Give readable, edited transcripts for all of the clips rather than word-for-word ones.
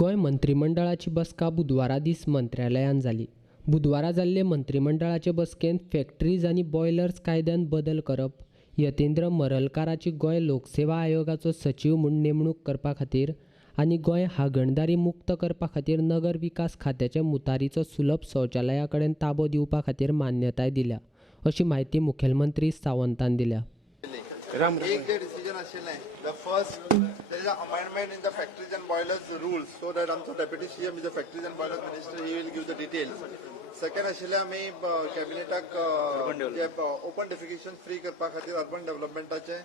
गोंय मंत्रिमंडळाची बसका बुधवारा दीस मंत्रालयान जाली. बुधवारा जाल्ले मंत्रिमंडळाचे बसकेंत फॅक्टरीज आनी बॉयलर्स कायद्यात बदल करप, यतेंद्र मरलकाराची गोंय लोकसेवा आयोगाचो सचीव म्हूण नेमणूक करपा खातीर आनी गोंय हागणदारी मुक्त करपा खातीर नगर विकास खात्याच्या मुतारीचो सुलभ शौचालया कडेन ताबो दिवपा खातीर मान्यताय दिल्या, अशी माहिती मुखेलमंत्री सावंतान दिल्या. एक जे डिसिजन आशिल्लें, the first there is amendment in the factories and boilers rules, so that आमचो deputy CM is the factories and boilers minister, he will give the details. Second आशिल्लें आमी कॅबिनेटाक जे ओपन डेफिकेशन फ्री करपा खातीर urban डेव्हलपमेंटाचे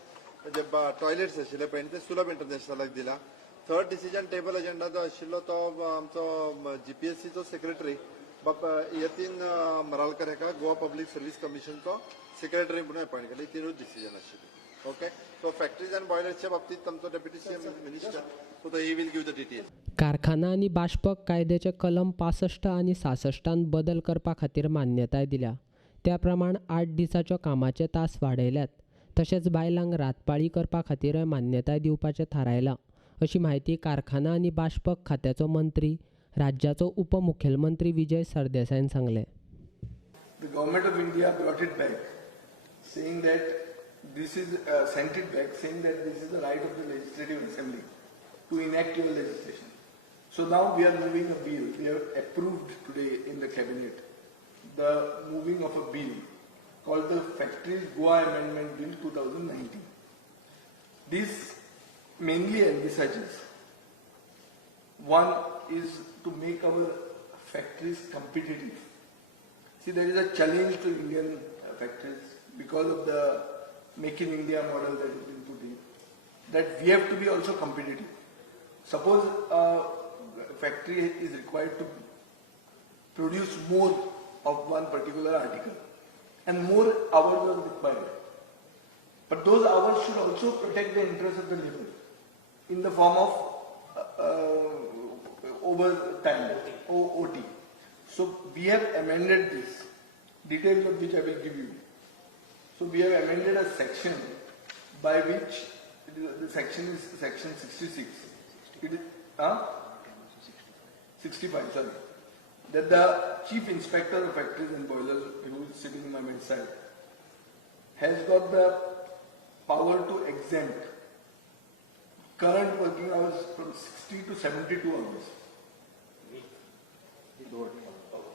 जे toilets आशिल्ले पळय ते सुलभ इंटरनॅशनलाक दिला. थर्ड डिसिजन टेबल एजेंडा जो आशिल्लो तो आमचो जीपीएससीचो सेक्रेटरी यतीन मरालकर हेका गोवा पब्लीक सर्व्हिस कमिशनचो सेक्रेटरी म्हणून अपॉइंट केले. तीनूच डिसिजन आशिल्ले. ओके, सो फॅक्टरीज अँड बॉयलर्सच्या बाबतीत आमचो deputy CM minister, so he will give the detail. कारखाना आनी बाष्पक कायद्याचे कलम 65 आनी 66 बदल करपा खातीर मान्यताय दिल्या. त्या प्रमाण 8 दिसांच्यो कामाचे तास वाडयल्यात. तशेंच बायलांक रातपाळी करपा खातीरय मान्यताय दिवपाचें थारायलां, अशी माहिती कारखाना आनी बाष्पक खात्याचो मंत्री राज्याचो उपमुखेलमंत्री विजय सरदेसायन सांगले. The government of India brought it back, saying that sent it back, saying that this is the right of the Legislative Assembly to enact your legislation. So now we are moving a bill. We have approved today in the cabinet the moving of a bill called the Factories Goa Amendment Bill 2019. This mainly envisages, one is to make our factories competitive. See, there is a challenge to Indian factories because of the Make in India model that has been put in, that we have to be also competitive. Suppose a factory is required to produce more of one particular article and more hours are required. But those hours should also protect the interest of the labor in the form of overtime, OT. So we have amended this, details of which I will give you. So we have amended a section by which the section is section 66. It is 65, sorry. That the chief inspector of factories and boilers, who is sitting in my bedside, has got the power to exempt current working hours from 60 to 72 hours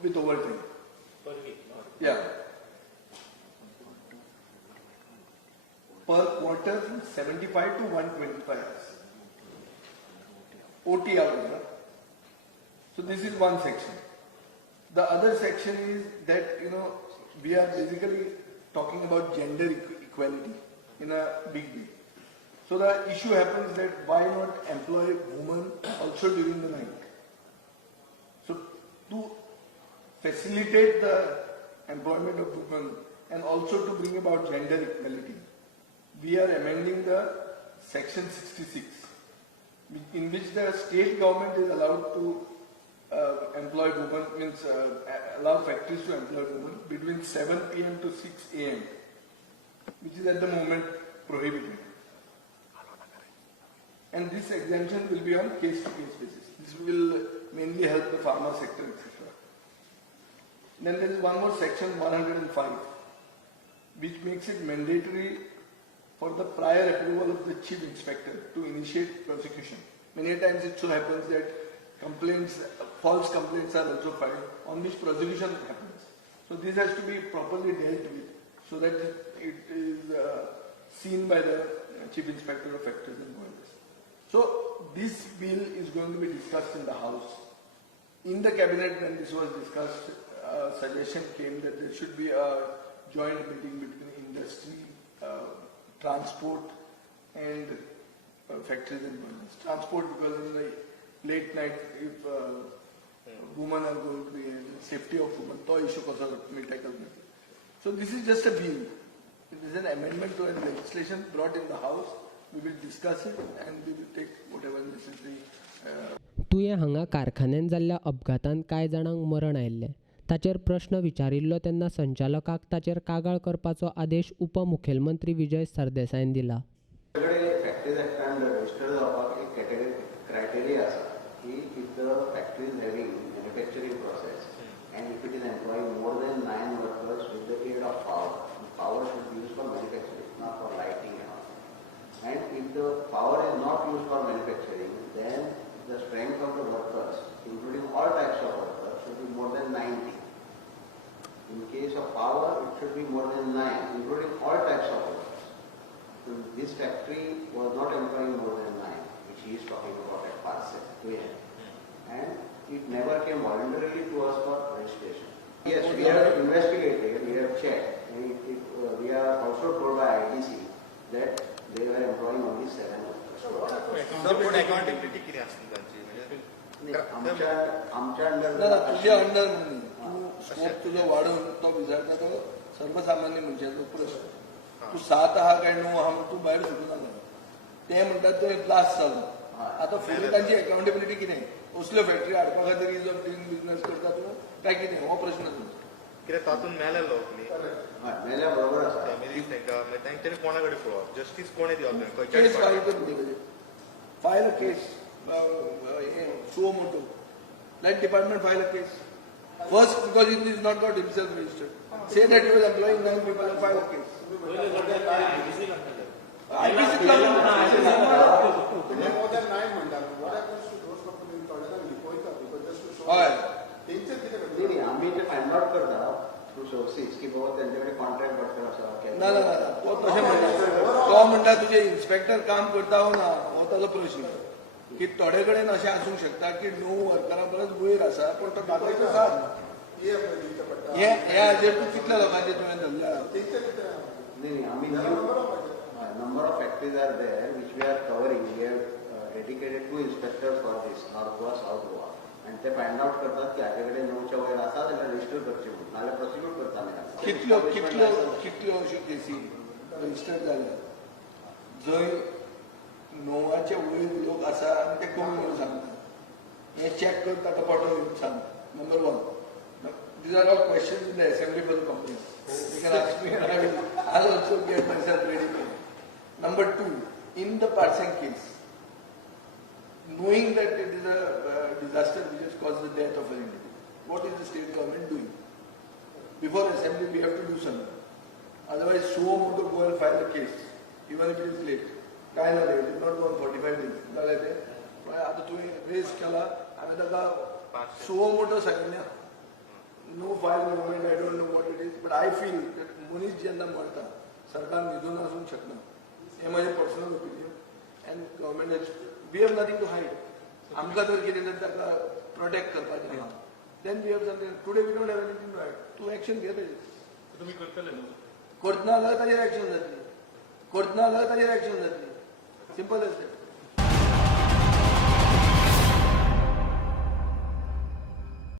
with overtime. Per week, yeah. Per quarter from 75 to 125 hours. OT hours. So this is one section. The other section is that, we are basically talking about gender equality in a big way. So the issue happens that why not employ women also during the night? So to facilitate the employment of women and also to bring about gender equality, we are amending the section 66, in which the state government is allowed to employ women, means allow factories to employ women between 7 p.m. to 6 a.m., which is at the moment prohibited. And this exemption will be on case-to-case basis. This will mainly help the pharma sector, etc. Then there is one more section 105, which makes it mandatory for the prior approval of the chief inspector to initiate prosecution. Many times it so happens that false complaints are also filed on which prosecution happens. So this has to be properly dealt with so that it is seen by the chief inspector of factories and boilers. So this bill is going to be discussed in the House. In the cabinet, when this was discussed, a suggestion came that there should be a joint meeting between industry, transport and factories and boilers. Transport, because in the late night, if women are going to be in safety of women, to issue kosa may tackle. So this is just a bill. It is an amendment to a legislation brought in the House. We will discuss it and we will take whatever necessary. तुयें हांगा कारखान्यान जाल्ल्या अपघातांत कांय जाणांक मरण आयिल्लें. ताचेर प्रश्न विचारिल्लो तेन्ना संचालकाक ताचेर कागाळ करपाचो आदेश उपमुखेलमंत्री विजय सरदेसायन दिला. फॅक्टरीज एक्टान रजिस्टर जावपाक एक कॅटेगरी क्रायटेरिया आसा की In case of power, it should be more than 9, including all types of workers. So this factory was not employing more than 9, which he is talking about at Parsec, and it never came voluntarily to us for registration. Yes, we have investigated, we have checked, and we are also told by IDC that they were employing only 7 workers. Accountability किती असते त्यांची म्हणजे आमच्या under तुझ्या under तू scope तुझा वाढवून तो विचारता तो सर्वसामान्य मनशाचो प्रश्न. तू 7 आहा काय 9 आहा म्हणून तू भायर सुटून आलो ते म्हणतात तो क्लास चालू. आता फुडें तांची अकाउंटेबिलिटी कितें असल्यो फॅक्टरी हाडपा खातीर इज ऑफ डुईंग बिझनेस करता तूं काय कितें हो प्रश्न तुमचो. कित्याक तातूंत मेलेलो न्ही मेल्या बरोबर आसा. फॅमिलीज तांकां तेंच्यांनी कोणा कडेन पळोवप जस्टीस कोणें दिवप केस फायल खंयच्या करून file a case suo motu let department file a case first because it is not got himself registered so that you are employing 9 people and file a case. IBC नाही आम्ही ते find out करता through sources की बाबा त्यांच्याकडे contract worker आसा. ना तो तशें म्हणटा तो म्हणटा तुजे इन्स्पेक्टर काम करता हो ना हो ताजो प्रश्न की थोडे कडेन अशें आसूंक शकता की 9 वर्करां परस वयर आसा पूण तो दाखयता सात हे हाजेर तूं कितल्या लोकांचेर तुवें धरल्या. नाही आम्ही number of factories are there which we are covering. We have dedicated 2 inspectors for this north Goa south Goa आणि ते फाइंड आउट करतात की हाजेकडे 9च्या वयर आसा जाल्यार रजिस्टर करचे म्हणून नाल्यार प्रोसिक्यूट करता आमी. कितल्यो अश्यो केसी रजिस्टर जाल्या जंय 9च्या वयर लोक आसा आनी ते कमी म्हणून सांगता हे चॅक करता तो पावटून सांगता. Number 1 these are all questions in the assembly for the company. You can ask me and I'll also get myself ready. Number 2, in the Parsec case, knowing that it is a disaster which has caused the death of an individual, what is the state government doing? Before assembly we have to do something. Otherwise, suo moto go and file the case, even if it is late. काय ना it is not going 45 days. जाल्यार ते आता तुम्ही raise केला आम्ही ताका suo moto सांगितल्या. No file movement, I don't know what it is, but I feel that मनीस जेन्ना मरता सरकार न्हिदून आसूंक शकना. हे माझे personal opinion and government we have nothing to hide. आमकां जर कितें तर ताका प्रोटेक्ट करपाचें आहा then we have something. Today we don't have anything to hide. तूं एक्शन घे तेजेर. तुम्ही करतले न्हू करतना जाल्यार ताजेर एक्शन जातली. करतना जाल्यार ताजेर एक्शन जातली. Simple as that.